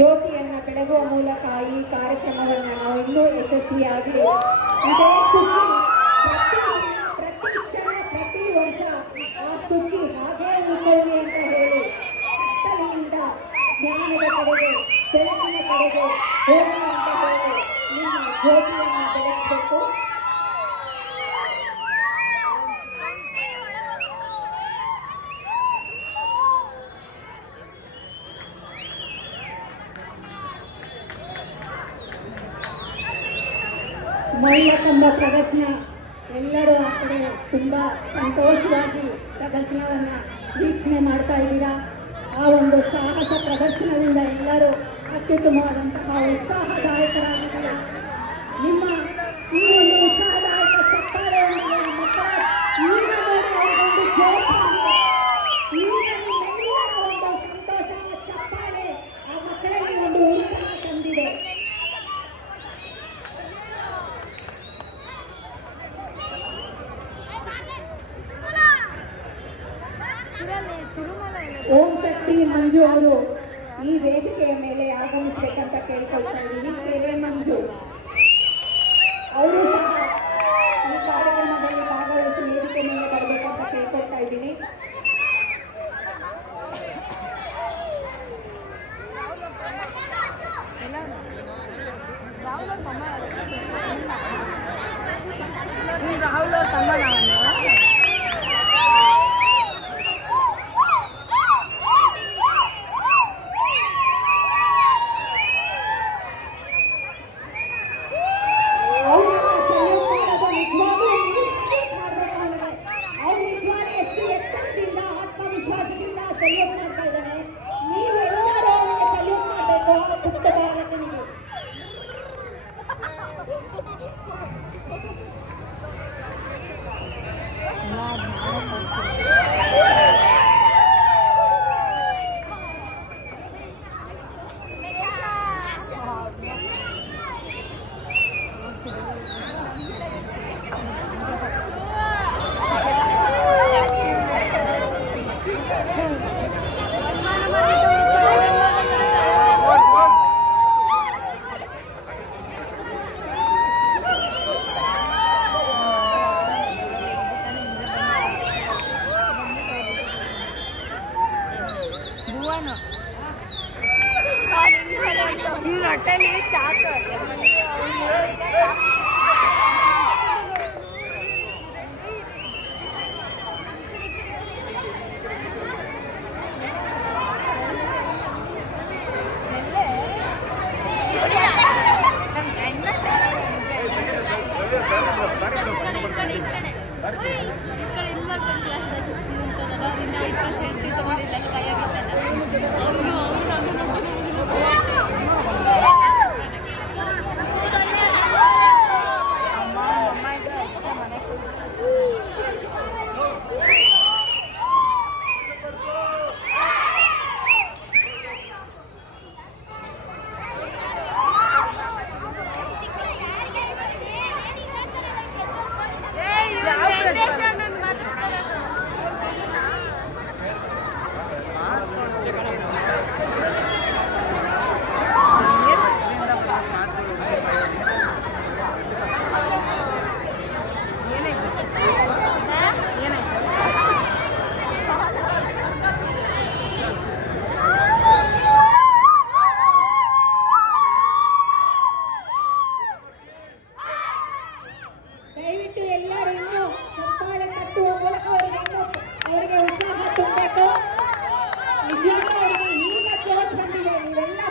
ಜ್ಯೋತಿಯನ್ನ ಬೆಳಗುವ ಮೂಲಕ ಈ ಕಾರ್ಯಕ್ರಮವನ್ನು ನಾವು ಇನ್ನೂ ಯಶಸ್ವಿಯಾಗಿ ಇದೇ ಸುಗ್ಗಿ ಪ್ರತಿ ಕ್ಷಣ, ಪ್ರತಿ ವರ್ಷ ಆ ಸುದ್ದಿ ಹಾಗೇ ಉಳ್ಕೊಳ್ಳಿ ಅಂತ ಹೇಳಿ ಕತ್ತಲಿನಿಂದ ಜ್ಞಾನದ ಕಡೆಗೆ, ಬೆಳಕಿನ ಕಡೆಗೆ ಹೋಗಿ ಹೇಳಿ ನಿಮ್ಮ ಜ್ಯೋತಿಯನ್ನು ಬೆಳೆಸಬೇಕು. ಮೈಲಕಂಬ ಪ್ರದರ್ಶನ. ಎಲ್ಲರೂ ಆ ಕಡೆ ತುಂಬ ಸಂತೋಷವಾಗಿ ಪ್ರದರ್ಶನವನ್ನು ವೀಕ್ಷಣೆ ಮಾಡ್ತಾ ಇದ್ದೀರಾ. ಆ ಒಂದು ಸಾಹಸ ಪ್ರದರ್ಶನದಿಂದ ಎಲ್ಲರೂ ಅತ್ಯುತ್ತಮವಾದಂತಹ ಉತ್ಸಾಹದಾಯಕರಾಗಿದ್ದಾರೆ. ನಿಮ್ಮ ಈ ಒಂದು ಉತ್ಸಾಹದಾಯಕ ಸರ್ಕಾರ ಈಗ ನೋಡಿ ಅವರಿಗೊಂದು ಜೋಶ್ ಬಂದಿದೆ. ಈಗ ನಿಮ್ಮೆಲ್ಲರ ಒಂದು ಸಂತೋಷ ಚಪ್ಪಾಳೆ ಆ ಮಕ್ಕಳಲ್ಲಿ ಒಂದು ಉತ್ಸಾಹ ತಂದಿದೆ ಶಕ್ತಿ ಮಂಜು ಅವರು ಈ ವೇದಿಕೆಯ ಮೇಲೆ ಆಗಮಿಸಬೇಕಂತ ಕೇಳ್ಕೊಳ್ತಾ ಇದ್ದೀನಿ. ಕೆರೆ ಮಂಜು. ಅವರು ಸಹ ಈ ಕಾರ್ಯಕ್ರಮದಲ್ಲಿ ಭಾಗವಹಿಸಿ ವೇದಿಕೆ ಮೇಲೆ ಬರಬೇಕಂತ ಕೇಳ್ಕೊಳ್ತಾ ಇದ್ದೀನಿ. ರಾಹುಲ್ ತಮ್ಮ ಮಾಡಬೇಕು ಆ જોવાનો ચાર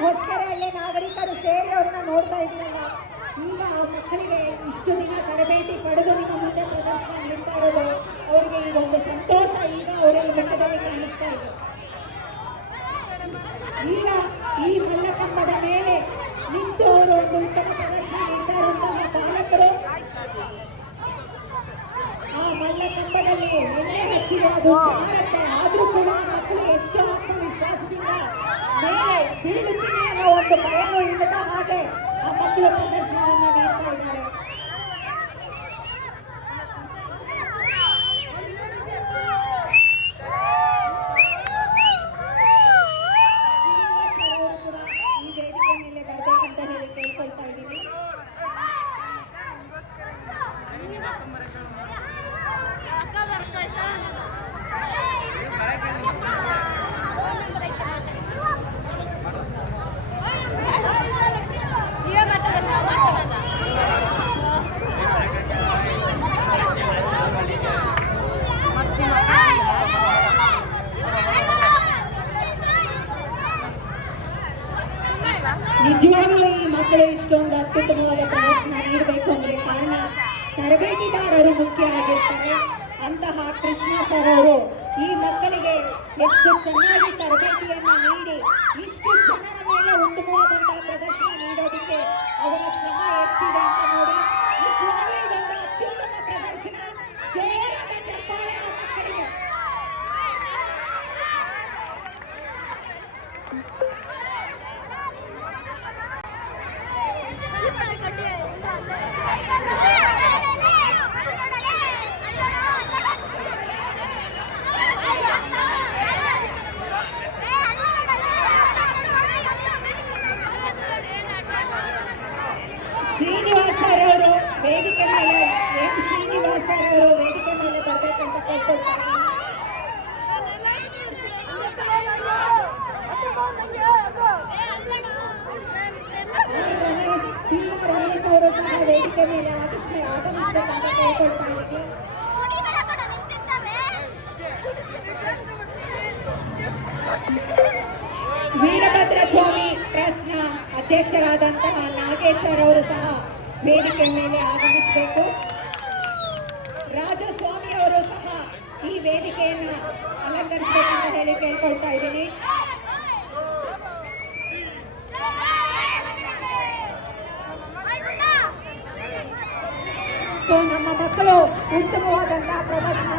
ಹೊಸಕೆರೆಹಳ್ಳಿ ನಾಗರಿಕರು ಸೇರಿ ಅವ್ರನ್ನ ನೋಡ್ತಾ ಇದ್ರಲ್ಲ, ಈಗ ಆ ಮಕ್ಕಳಿಗೆ ಇಷ್ಟು ದಿನ ತರಬೇತಿ ಪಡೆದು ನಿಮ್ಮ ಮುಂದೆ ಪ್ರದರ್ಶನ ನೀಡ್ತಾ ಇರೋದು, ಅವರಿಗೆ ಈ ಒಂದು ಸಂತೋಷ ಈಗ ಅವರಲ್ಲಿ ಮುಖದಲ್ಲಿ ಕಾಣಿಸ್ತಾ ಇದೆ. ಈಗ ಈ ಮಲ್ಲಕಂಬದ ಮೇಲೆ ನಿಂತು ಅವರು ಒಂದು ಉತ್ತಮ ಪ್ರದರ್ಶನ ನೀಡ್ತಾ ಇರುವಂತಹ ಬಾಲಕರು. ಆ ಮಲ್ಲಕಂಬದಲ್ಲಿ ಎಣ್ಣೆ ಹಚ್ಚಿದೆ ಅದು ಆದ್ರೂ ಕೂಡ ಆ ಮಕ್ಕಳು ಎಷ್ಟು ಆತ್ಮವಿಶ್ವಾಸದಿಂದ ಮೇಲೆ ಬೀಳುತ್ತೀನಿ ಅನ್ನೋ ಒಂದು ಭಯನೂ ಇಲ್ಲದ ಹಾಗೆ ಆ ಮಕ್ಕಳು ಪ್ರದರ್ಶನವನ್ನ ನೀಡ್ತಾ ಇದ್ದಾರೆ ಶ್ರೀನಿವಾಸ್ ಅವರು ಕೂಡ ಈ ನಿಜವಾಗ್ಲೂ ಈ ಮಕ್ಕಳು, ಇಷ್ಟೊಂದು ಅತ್ಯುತ್ತಮವಾದ ಪ್ರದರ್ಶನ ನೀಡಬೇಕು ಅಂದ್ರೆ ಕಾರಣ ತರಬೇತಿದಾರರು ಮುಖ್ಯ ಆಗಿರ್ತಾರೆ. ಅಂತಹ ಕೃಷ್ಣ ಸರ್ ಅವರು ಈ ಮಕ್ಕಳಿಗೆ ಎಷ್ಟು ಚೆನ್ನಾಗಿ ತರಬೇತಿಯನ್ನ ನೀಡಿ, ಇಷ್ಟು ಜನರ ಮೇಲೆ ಉತ್ತಮವಾದಂತಹ ಪ್ರದರ್ಶನ ನೀಡೋದಕ್ಕೆ ಅವರ ಶ್ರಮ ಎಷ್ಟಿದೆ ಅಂತ ನೋಡಿ ನಿಜವಾಗ್ಲೂ ಇದೊಂದು ಅತ್ಯುತ್ತಮ ಪ್ರದರ್ಶನ ಜೋರಾದ ಚಪ್ಪಾಳೆ ಆ ಮಕ್ಕಳಿಗೆ ಶ್ರೀನಿವಾಸರವರು ವೇದಿಕೆ ಮೇಲೆ ಎಂ ಶ್ರೀನಿವಾಸರವರು ವೇದಿಕೆ ಮೇಲೆ ಬರ್ಬೇಕಂತ ಕೇಳ್ಕೊಳ್ತಾರೆ. ರಮೇಶ್ ಅವರು ವೇದಿಕೆ ಮೇಲೆ ಆಗಮಿಸ ಆಗಮಿಸಬೇಕಂತ ಕೇಳ್ಕೊಳ್ತಾ ಇದ್ದೀನಿ ವೀರಭದ್ರ ಸ್ವಾಮಿ ಟ್ರಸ್ಟ್ನ ಅಧ್ಯಕ್ಷರಾದಂತಹ ನಾಗೇಶ್ ಸರ್ ಅವರು ಸಹ ವೇದಿಕೆ ಮೇಲೆ ಆಗಮಿಸಬೇಕು. ರಾಜಸ್ವಾಮಿ ಅವರು ಸಹ ಈ ವೇದಿಕೆಯನ್ನ ಅಲಂಕರಿಸಬೇಕಂತ ಹೇಳಿ ಕೇಳ್ಕೊಳ್ತಾ ಇದ್ದೀನಿ. ಸೊ, ನಮ್ಮ ಮಕ್ಕಳು ಉತ್ತಮವಾದಂತಹ ಪ್ರದರ್ಶನ